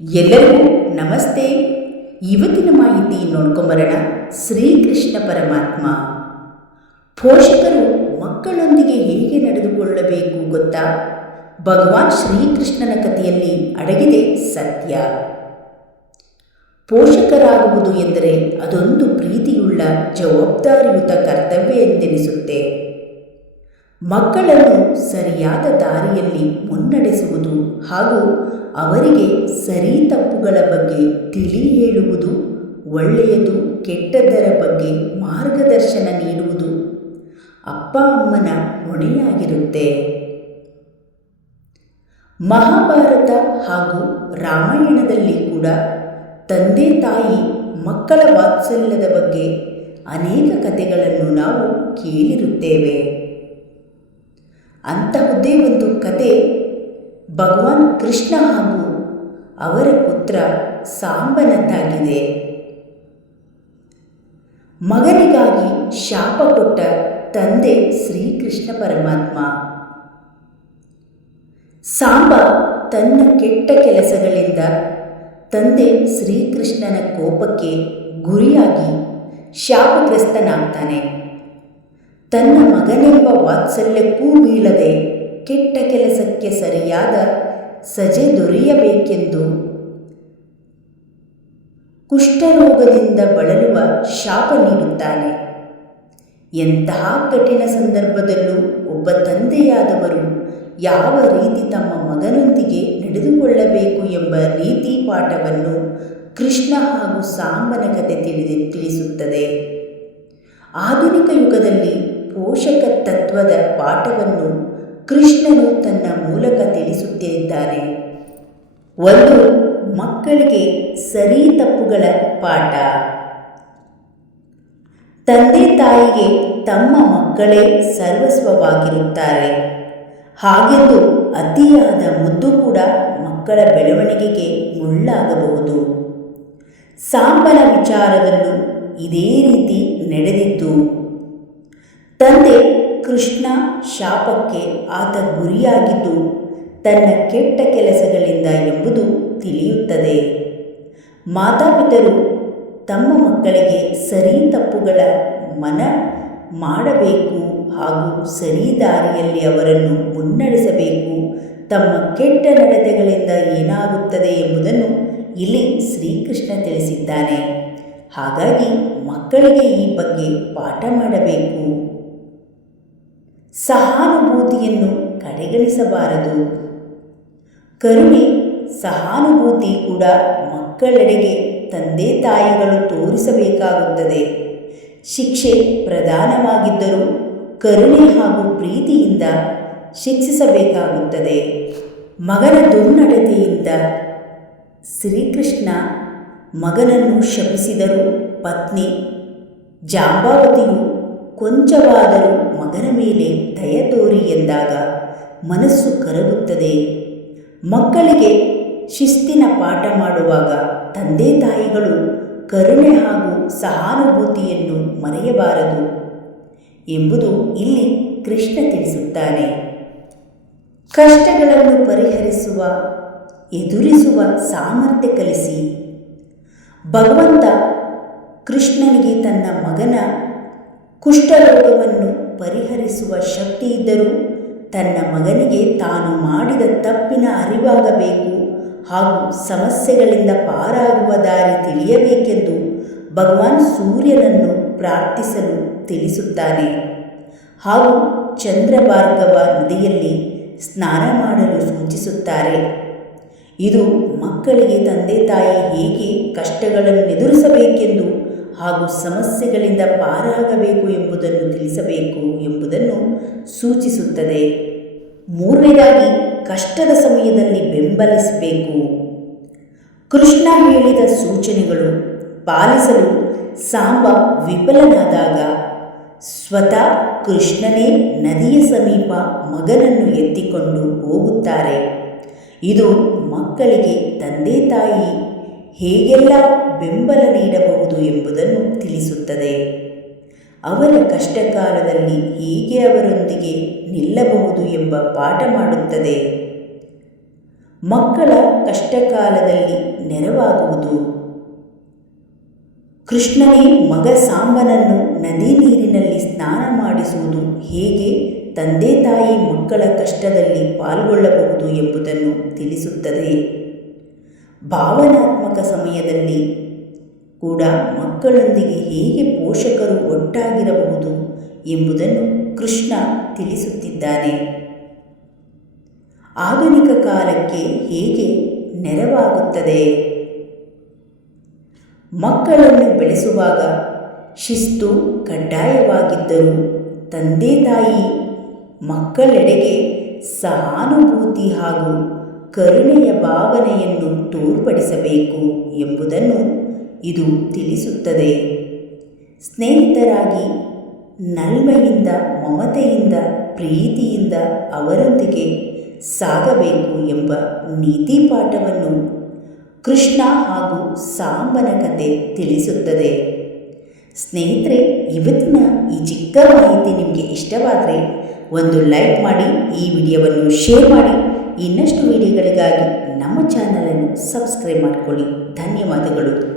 ಎಲ್ಲರಿಗೂ ನಮಸ್ತೆ. ಇವತ್ತಿನ ಮಾಹಿತಿ ನೋಡ್ಕೊಂಬರೋಣ ಶ್ರೀಕೃಷ್ಣ ಪರಮಾತ್ಮ. ಪೋಷಕರು ಮಕ್ಕಳೊಂದಿಗೆ ಹೇಗೆ ನಡೆದುಕೊಳ್ಳಬೇಕು ಗೊತ್ತಾ? ಭಗವಾನ್ ಶ್ರೀಕೃಷ್ಣನ ಕಥೆಯಲ್ಲಿ ಅಡಗಿದೆ ಸತ್ಯ. ಪೋಷಕರಾಗುವುದು ಎಂದರೆ ಅದೊಂದು ಪ್ರೀತಿಯುಳ್ಳ ಜವಾಬ್ದಾರಿಯುತ ಕರ್ತವ್ಯ ಎಂದೆನಿಸುತ್ತೆ. ಮಕ್ಕಳನ್ನು ಸರಿಯಾದ ದಾರಿಯಲ್ಲಿ ಮುನ್ನಡೆಸುವುದು ಹಾಗೂ ಅವರಿಗೆ ಸರಿ ತಪ್ಪುಗಳ ಬಗ್ಗೆ ತಿಳಿ ಹೇಳುವುದು ಒಳ್ಳೆಯದು ಕೆಟ್ಟದರ ಬಗ್ಗೆ ಮಾರ್ಗದರ್ಶನ ನೀಡುವುದು ಅಪ್ಪ ಅಮ್ಮನ ಹೊಣೆಯಾಗಿರುತ್ತೆ. ಮಹಾಭಾರತ ಹಾಗೂ ರಾಮಾಯಣದಲ್ಲಿ ಕೂಡ ತಂದೆ ತಾಯಿ ಮಕ್ಕಳ ವಾತ್ಸಲ್ಯದ ಬಗ್ಗೆ ಅನೇಕ ಕಥೆಗಳನ್ನು ನಾವು ಕೇಳಿರುತ್ತೇವೆ. ಅಂತಹುದೇ ಒಂದು ಕತೆ. ಭಗವಾನ್ ಕೃಷ್ಣ ಹಾಗೂ ಅವರ ಪುತ್ರ ಸಾಂಬನದ್ದಾಗಿದೆ. ಮಗನಿಗಾಗಿ ಶಾಪ ಕೊಟ್ಟ ತಂದೆ ಶ್ರೀಕೃಷ್ಣ ಪರಮಾತ್ಮ. ಸಾಂಬ ತನ್ನ ಕೆಟ್ಟ ಕೆಲಸಗಳಿಂದ ತಂದೆ ಶ್ರೀಕೃಷ್ಣನ ಕೋಪಕ್ಕೆ ಗುರಿಯಾಗಿ ಶಾಪಗ್ರಸ್ತನಾಗ್ತಾನೆ. ತನ್ನ ಮಗನೆಂಬ ವಾತ್ಸಲ್ಯಕ್ಕೂ ಬೀಳದೆ ಕೆಟ್ಟ ಕೆಲಸಕ್ಕೆ ಸರಿಯಾದ ಸಜೆ ದೊರೆಯಬೇಕೆಂದು ಕುಷ್ಠರೋಗದಿಂದ ಬಳಲುವ ಶಾಪ ನೀಡುತ್ತಾನೆ. ಎಂತಹ ಕಠಿಣ ಸಂದರ್ಭದಲ್ಲೂ ಒಬ್ಬ ತಂದೆಯಾದವರು ಯಾವ ರೀತಿ ತಮ್ಮ ಮಗನೊಂದಿಗೆ ನಡೆದುಕೊಳ್ಳಬೇಕು ಎಂಬ ರೀತಿ ಪಾಠವನ್ನು ಕೃಷ್ಣ ಹಾಗೂ ಸಾಂಬನ ಕತೆ ತಿಳಿದು ತಿಳಿಸುತ್ತದೆ. ಆಧುನಿಕ ಯುಗದಲ್ಲಿ ಪೋಷಕ ತತ್ವದ ಪಾಠವನ್ನು ಕೃಷ್ಣನು ತನ್ನ ಮೂಲಕ ತಿಳಿಸುತ್ತಿದ್ದಾರೆ ಒಂದು, ಮಕ್ಕಳಿಗೆ ಸರಿ ತಪ್ಪುಗಳ ಪಾಠ. ತಂದೆ ತಾಯಿಗೆ ತಮ್ಮ ಮಕ್ಕಳೇ ಸರ್ವಸ್ವವಾಗಿರುತ್ತಾರೆ. ಹಾಗೆಂದು ಅತಿಯಾದ ಮುದ್ದು ಕೂಡ ಮಕ್ಕಳ ಬೆಳವಣಿಗೆಗೆ ಮುಳ್ಳಾಗಬಹುದು. ಸಾಂಬಲ ವಿಚಾರದಲ್ಲೂ ಇದೇ ರೀತಿ ನಡೆದಿದ್ದು. ತಂದೆ ಕೃಷ್ಣ ಶಾಪಕ್ಕೆ ಆತ ಗುರಿಯಾಗಿದ್ದು ತನ್ನ ಕೆಟ್ಟ ಕೆಲಸಗಳಿಂದ ಎಂಬುದು ತಿಳಿಯುತ್ತದೆ. ಮಾತಾಪಿತರು ತಮ್ಮ ಮಕ್ಕಳಿಗೆ ಸರಿ ತಪ್ಪುಗಳ ಮನ ಮಾಡಬೇಕು ಹಾಗೂ ಸರಿ ದಾರಿಯಲ್ಲಿ ಅವರನ್ನು ಮುನ್ನಡೆಸಬೇಕು, ತಮ್ಮ ಕೆಟ್ಟ ನಡತೆಗಳಿಂದ ಏನಾಗುತ್ತದೆ ಎಂಬುದನ್ನು ಇಲ್ಲಿ ಶ್ರೀಕೃಷ್ಣ ತಿಳಿಸಿದ್ದಾನೆ. ಹಾಗಾಗಿ ಮಕ್ಕಳಿಗೆ ಈ ಬಗ್ಗೆ ಪಾಠ ಮಾಡಬೇಕು. ಸಹಾನುಭೂತಿಯನ್ನು ಕಡೆಗಣಿಸಬಾರದು. ಕರುಣೆ ಸಹಾನುಭೂತಿ ಕೂಡ ಮಕ್ಕಳೆಡೆಗೆ ತಂದೆ ತಾಯಿಗಳು ತೋರಿಸಬೇಕಾಗುತ್ತದೆ. ಶಿಕ್ಷೆ ಪ್ರಧಾನವಾಗಿದ್ದರೂ ಕರುಣೆ ಹಾಗೂ ಪ್ರೀತಿಯಿಂದ ಶಿಕ್ಷಿಸಬೇಕಾಗುತ್ತದೆ. ಮಗನ ದುರ್ನಡತೆಯಿಂದ ಶ್ರೀಕೃಷ್ಣ ಮಗನನ್ನು ಶಪಿಸಿದರು. ಪತ್ನಿ ಜಾಂಬಾವತಿಯು ಕೊಂಚವಾದರೂ ಮಗನ ಮೇಲೆ ದಯ ತೋರಿ ಎಂದಾಗ ಮನಸ್ಸು ಕರಗುತ್ತದೆ. ಮಕ್ಕಳಿಗೆ ಶಿಸ್ತಿನ ಪಾಠ ಮಾಡುವಾಗ ತಂದೆ ತಾಯಿಗಳು ಕರುಣೆ ಹಾಗೂ ಸಹಾನುಭೂತಿಯನ್ನು ಮರೆಯಬಾರದು ಎಂಬುದು ಇಲ್ಲಿ ಕೃಷ್ಣ ತಿಳಿಸುತ್ತಾನೆ. ಕಷ್ಟಗಳನ್ನು ಪರಿಹರಿಸುವ, ಎದುರಿಸುವ ಸಾಮರ್ಥ್ಯ ಕಲಿಸಿ. ಭಗವಂತ ಕೃಷ್ಣನಿಗೆ ತನ್ನ ಮಗನ ಕುಷ್ಠರೋಗವನ್ನು ಪರಿಹರಿಸುವ ಶಕ್ತಿ ಇದ್ದರೂ ತನ್ನ ಮಗನಿಗೆ ತಾನು ಮಾಡಿದ ತಪ್ಪಿನ ಅರಿವಾಗಬೇಕು ಹಾಗೂ ಸಮಸ್ಯೆಗಳಿಂದ ಪಾರಾಗುವ ದಾರಿ ತಿಳಿಯಬೇಕೆಂದು ಭಗವಾನ್ ಸೂರ್ಯನನ್ನು ಪ್ರಾರ್ಥಿಸಲು ತಿಳಿಸುತ್ತಾನೆ. ಹಾಗೂ ಚಂದ್ರಭಾರ್ಗವ ನದಿಯಲ್ಲಿ ಸ್ನಾನ ಮಾಡಲು ಸೂಚಿಸುತ್ತಾರೆ. ಇದು ಮಕ್ಕಳಿಗೆ ತಂದೆ ತಾಯಿ ಹೇಗೆ ಕಷ್ಟಗಳನ್ನು ಎದುರಿಸಬೇಕೆಂದು ಹಾಗೂ ಸಮಸ್ಯೆಗಳಿಂದ ಪಾರಾಗಬೇಕು ಎಂಬುದನ್ನು ತಿಳಿಸಬೇಕು ಎಂಬುದನ್ನು ಸೂಚಿಸುತ್ತದೆ. ಮೂರನೇದಾಗಿ, ಕಷ್ಟದ ಸಮಯದಲ್ಲಿ ಬೆಂಬಲಿಸಬೇಕು. ಕೃಷ್ಣ ಹೇಳಿದ ಸೂಚನೆಗಳು, ಪಾಲಿಸಲು ಸಾಂಬ ವಿಫಲನಾದಾಗ, ಸ್ವತಃ ಕೃಷ್ಣನೇ ನದಿಯ ಸಮೀಪ ಮಗನನ್ನು ಎತ್ತಿಕೊಂಡು ಹೋಗುತ್ತಾರೆ. ಇದು ಮಕ್ಕಳಿಗೆ ತಂದೆ ತಾಯಿ ಹೇಗೆಲ್ಲ ಬೆಂಬಲ ನೀಡಬಹುದು ಎಂಬುದನ್ನು ತಿಳಿಸುತ್ತದೆ. ಅವರ ಕಷ್ಟಕಾಲದಲ್ಲಿ ಹೇಗೆ ಅವರೊಂದಿಗೆ ನಿಲ್ಲಬಹುದು ಎಂಬ ಪಾಠ ಮಾಡುತ್ತದೆ. ಮಕ್ಕಳ ಕಷ್ಟಕಾಲದಲ್ಲಿ ನೆರವಾಗುವುದು. ಕೃಷ್ಣನೇ ಮಗ ಸಾಂಬನನ್ನು ನದಿ ನೀರಿನಲ್ಲಿ ಸ್ನಾನ ಮಾಡಿಸುವುದು ಹೇಗೆ ತಂದೆ ತಾಯಿ ಮಕ್ಕಳ ಕಷ್ಟದಲ್ಲಿ ಪಾಲ್ಗೊಳ್ಳಬಹುದು ಎಂಬುದನ್ನು ತಿಳಿಸುತ್ತದೆ. ಭಾವನಾತ್ಮಕ ಸಮಯದಲ್ಲಿ ಕೂಡ ಮಕ್ಕಳೊಂದಿಗೆ ಹೇಗೆ ಪೋಷಕರು ಒಟ್ಟಾಗಿರಬಹುದು ಎಂಬುದನ್ನು ಕೃಷ್ಣ ತಿಳಿಸುತ್ತಿದ್ದಾನೆ. ಆಧುನಿಕ ಕಾಲಕ್ಕೆ ಹೇಗೆ ನೆರವಾಗುತ್ತದೆ? ಮಕ್ಕಳನ್ನು ಬೆಳೆಸುವಾಗ ಶಿಸ್ತು ಕಡ್ಡಾಯವಾಗಿದ್ದರೂ ತಂದೆ ತಾಯಿ ಮಕ್ಕಳೆಡೆಗೆ ಸಹಾನುಭೂತಿ ಹಾಗೂ ಕರುಣೆಯ ಭಾವನೆಯನ್ನು ತೋರ್ಪಡಿಸಬೇಕು ಎಂಬುದನ್ನು ಇದು ತಿಳಿಸುತ್ತದೆ. ಸ್ನೇಹಿತರಾಗಿ ನಲ್ಮೆಯಿಂದ ಮಮತೆಯಿಂದ ಪ್ರೀತಿಯಿಂದ ಅವರೊಂದಿಗೆ ಸಾಗಬೇಕು ಎಂಬ ನೀತಿ ಪಾಠವನ್ನು ಕೃಷ್ಣ ಹಾಗೂ ಸಾಂಬನ ಕತೆ ತಿಳಿಸುತ್ತದೆ. ಸ್ನೇಹಿತರೆ ಇವತ್ತಿನ ಈ ಚಿಕ್ಕ ಮಾಹಿತಿ ನಿಮಗೆ ಇಷ್ಟವಾದರೆ ಒಂದು ಲೈಕ್ ಮಾಡಿ, ಈ ವಿಡಿಯೋವನ್ನು ಶೇರ್ ಮಾಡಿ ಇನ್ನಷ್ಟು ವಿಡಿಯೋಗಳಿಗಾಗಿ ನಮ್ಮ ಚಾನಲನ್ನು ಸಬ್ಸ್ಕ್ರೈಬ್ ಮಾಡಿಕೊಳ್ಳಿ. ಧನ್ಯವಾದಗಳು.